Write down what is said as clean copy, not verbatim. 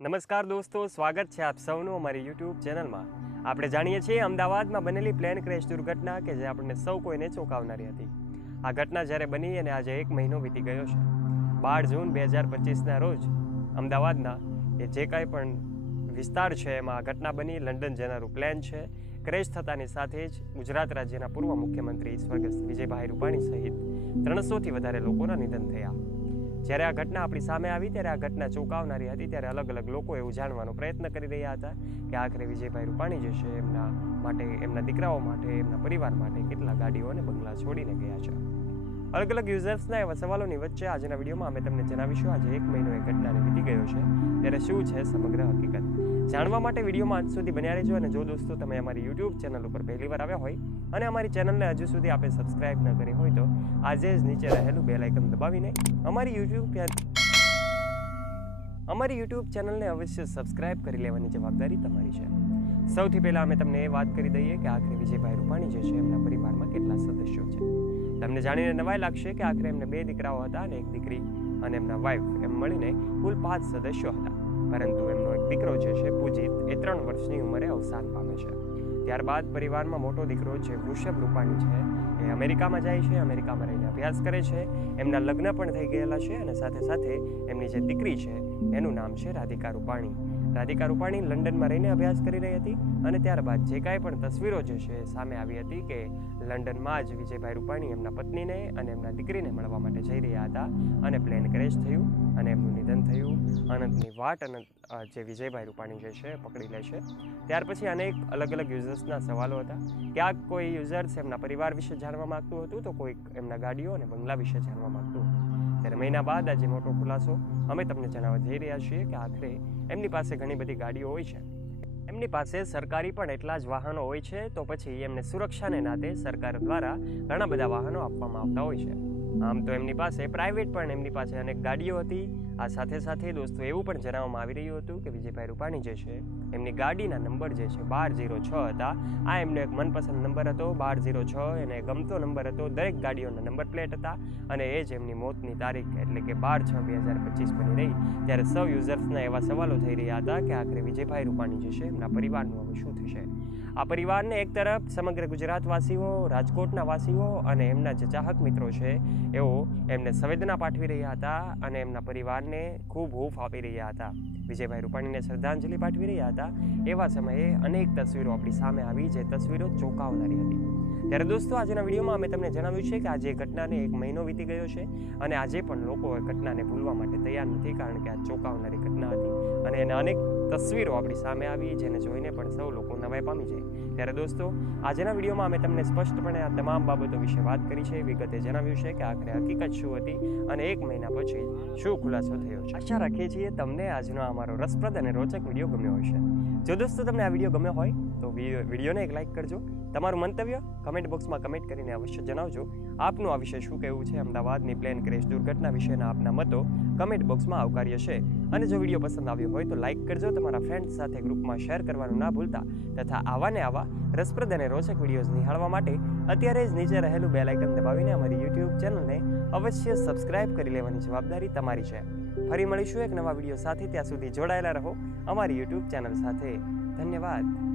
નમસ્કાર દોસ્તો, સ્વાગત છે આપ સૌનું અમારી યુટ્યુબ ચેનલમાં। આપણે જાણીએ છીએ અમદાવાદમાં બનેલી પ્લેન ક્રેશ દુર્ઘટના કે જે આપણને સૌ કોઈને ચોંકાવનારી હતી। આ ઘટના જ્યારે બની અને આજે 1 મહિનો વીતી ગયો છે। 12 જૂન 2025ના રોજ અમદાવાદના એ જે કાંઈ પણ વિસ્તાર છે એમાં આ ઘટના બની। લંડન જનારું પ્લેન છે ક્રેશ થતાની સાથે જ ગુજરાત રાજ્યના પૂર્વ મુખ્યમંત્રી સ્વર્ગસ્થ વિજયભાઈ રૂપાણી સહિત 300થી વધારે લોકોના નિધન થયા। જ્યારે આ ઘટના આપણી સામે આવી ત્યારે આ ઘટના ચોંકાવનારી હતી। ત્યારે અલગ અલગ લોકો એવું જાણવાનો પ્રયત્ન કરી રહ્યા હતા કે આખરે વિજયભાઈ રૂપાણી જે છે એમના માટે, એમના દીકરાઓ માટે, એમના પરિવાર માટે કેટલા ગાડીઓ અને બંગલા છોડીને ગયા છે। અલગ અલગ યુઝર્સના એવા સવાલોની વચ્ચે આજના વિડીયોમાં અમે તમને જણાવીશું આજે 1 મહિનો એ ઘટનાને વીતી ગયો છે ત્યારે શું છે સમગ્ર હકીકત। જાણવા માટે વિડીયોમાં અંત સુધી બન્યા રહેજો। અને જો દોસ્તો તમે અમારી યુટ્યુબ ચેનલ ઉપર પહેલીવાર આવ્યા હોય અને અમારી ચેનલને હજુ સુધી આપણે સબસ્ક્રાઇબ ન કરી હોય તો આજે જ નીચે રહેલું બેલ આઇકન દબાવીને અમારી યુટ્યુબ ચેનલને અવશ્ય સબસ્ક્રાઇબ કરી લેવાની જવાબદારી તમારી છે। સૌથી પહેલાં અમે તમને એ વાત કરી દઈએ કે આખરે વિજયભાઈ રૂપાણી જે છે એમના પરિવારમાં કેટલા સદસ્યો છે। તમને જાણીને નવાઈ લાગશે કે આખરે એમને 2 દીકરાઓ હતા અને 1 દીકરી અને એમના વાઇફ એમ મળીને કુલ 5 સદસ્યો હતા। પરંતુ એમનો એક દીકરો જે છે પૂજિત એ 3 વર્ષની ઉંમરે અવસાન પામે છે। ત્યારબાદ પરિવારમાં મોટો દીકરો જે વૃષભ રૂપાણી છે એ અમેરિકામાં જાય છે, અમેરિકામાં રહીને અભ્યાસ કરે છે। એમના લગ્ન પણ થઈ ગયેલા છે અને સાથે સાથે એમની જે દીકરી છે એનું નામ છે રાધિકા રૂપાણી। રાધિકા રૂપાણી લંડનમાં રહીને અભ્યાસ કરી રહી હતી અને ત્યારબાદ જે કાંઈ પણ તસવીરો જે છે સામે આવી હતી કે લંડનમાં જ વિજયભાઈ રૂપાણી એમના પત્નીને અને એમના દીકરીને મળવા માટે જઈ રહ્યા હતા અને પ્લેન ક્રેશ થયું અને એમનું નિધન થયું। અનંતની વાટ જે વિજયભાઈ રૂપાણી જે છે પકડી લે છે। ત્યાર પછી અનેક અલગ અલગ યુઝર્સના સવાલો હતા। ક્યાંક કોઈ યુઝર્સ એમના પરિવાર વિશે જાણવા માગતું હતું તો કોઈક એમના ગાડીઓ અને બંગલા વિશે જાણવા માગતું હતું। ત્યારે મહિના બાદ આજે મોટો ખુલાસો અમે તમને જણાવવા જઈ રહ્યા છીએ કે આખરે એમની પાસે ઘણી બધી ગાડીઓ હોય છે, એમની પાસે સરકારી પણ એટલા જ વાહનો હોય છે, તો પછી એમને સુરક્ષાને નાતે સરકાર દ્વારા ઘણા બધા વાહનો આપવામાં આવતા હોય છે। આમ તો એમની પાસે પ્રાઇવેટ પણ એમની પાસે અનેક ગાડીઓ હતી। આ સાથે સાથે દોસ્તો એવું પણ જણાવવામાં આવી રહ્યું હતું કે વિજયભાઈ રૂપાણી જે છે એમની ગાડીના નંબર જે છે 1206 હતા। આ એમનો એક મનપસંદ નંબર હતો 1206, એને ગમતો નંબર હતો। દરેક ગાડીઓના નંબર પ્લેટ હતા અને એ જ એમની મોતની તારીખ એટલે કે 12/6/2025 બની રહી। ત્યારે સૌ યુઝર્સના એવા સવાલો થઈ રહ્યા હતા કે આખરે વિજયભાઈ રૂપાણી જે છે એમના પરિવારનું હવે શું થશે। આ પરિવારને એક તરફ સમગ્ર ગુજરાતવાસીઓ, રાજકોટના વાસીઓ અને એમના જે ચાહક મિત્રો છે એઓ એમને સંવેદના પાઠવી રહ્યા હતા અને એમના પરિવારને ખૂબ હૂંફ આપી રહ્યા હતા, વિજયભાઈ રૂપાણીને શ્રદ્ધાંજલિ પાઠવી રહ્યા હતા। એવા સમયે અનેક તસવીરો આપણી સામે આવી જે તસવીરો ચોંકાવનારી હતી। ત્યારે દોસ્તો આજના વિડીયોમાં અમે તમને જણાવ્યું છે કે આજે ઘટનાને 1 મહિનો વીતી ગયો છે અને આજે પણ લોકો એ ઘટનાને ભૂલવા માટે તૈયાર નથી, કારણ કે આ ચોંકાવનારી ઘટના હતી અને એના અનેક તસવીરો આપણી સામે આવી જેને જોઈને પણ સૌ લોકો નવાઈ પામી જાય। ત્યારે દોસ્તો આજના વિડીયોમાં અમે તમને સ્પષ્ટપણે આ તમામ બાબતો વિશે વાત કરી છે, વિગતે જણાવ્યું છે કે આખરે હકીકત શું હતી અને 1 મહિના પછી શું ખુલાસો થયો છે। આશા રાખીએ છીએ તમને આજનો અમારો રસપ્રદ અને રોચક વિડીયો ગમ્યો હશે। જો દોસ્તો તમને આ વિડીયો ગમ્યો હોય તો વિડીયોને એક લાઇક કરજો, તમારું મંતવ્ય કમેન્ટ બોક્સમાં કમેન્ટ કરીને અવશ્ય જણાવજો। આપનું આ વિશે શું કહેવું છે, અમદાવાદની પ્લેન ક્રેશ દુર્ઘટના વિશેના આપના મતો કમેન્ટ બોક્સમાં આવકાર્ય છે। અને જો વિડીયો પસંદ આવ્યો હોય તો લાઇક કરજો, તમારા ફ્રેન્ડ્સ સાથે ગ્રુપમાં શેર કરવાનું ના ભૂલતા તથા આવા ને આવા રસપ્રદ અને રોચક વિડીયોઝ નિહાળવા માટે અત્યારે જ નીચે રહેલું બેલ આઇકન દબાવીને અમારી યુટ્યુબ ચેનલને અવશ્ય સબસ્ક્રાઇબ કરી લેવાની જવાબદારી તમારી છે। ફરી મળીશું એક નવા વિડીયો સાથે, ત્યાં સુધી જોડાયેલા રહો અમારી યુટ્યુબ ચેનલ સાથે। ધન્યવાદ।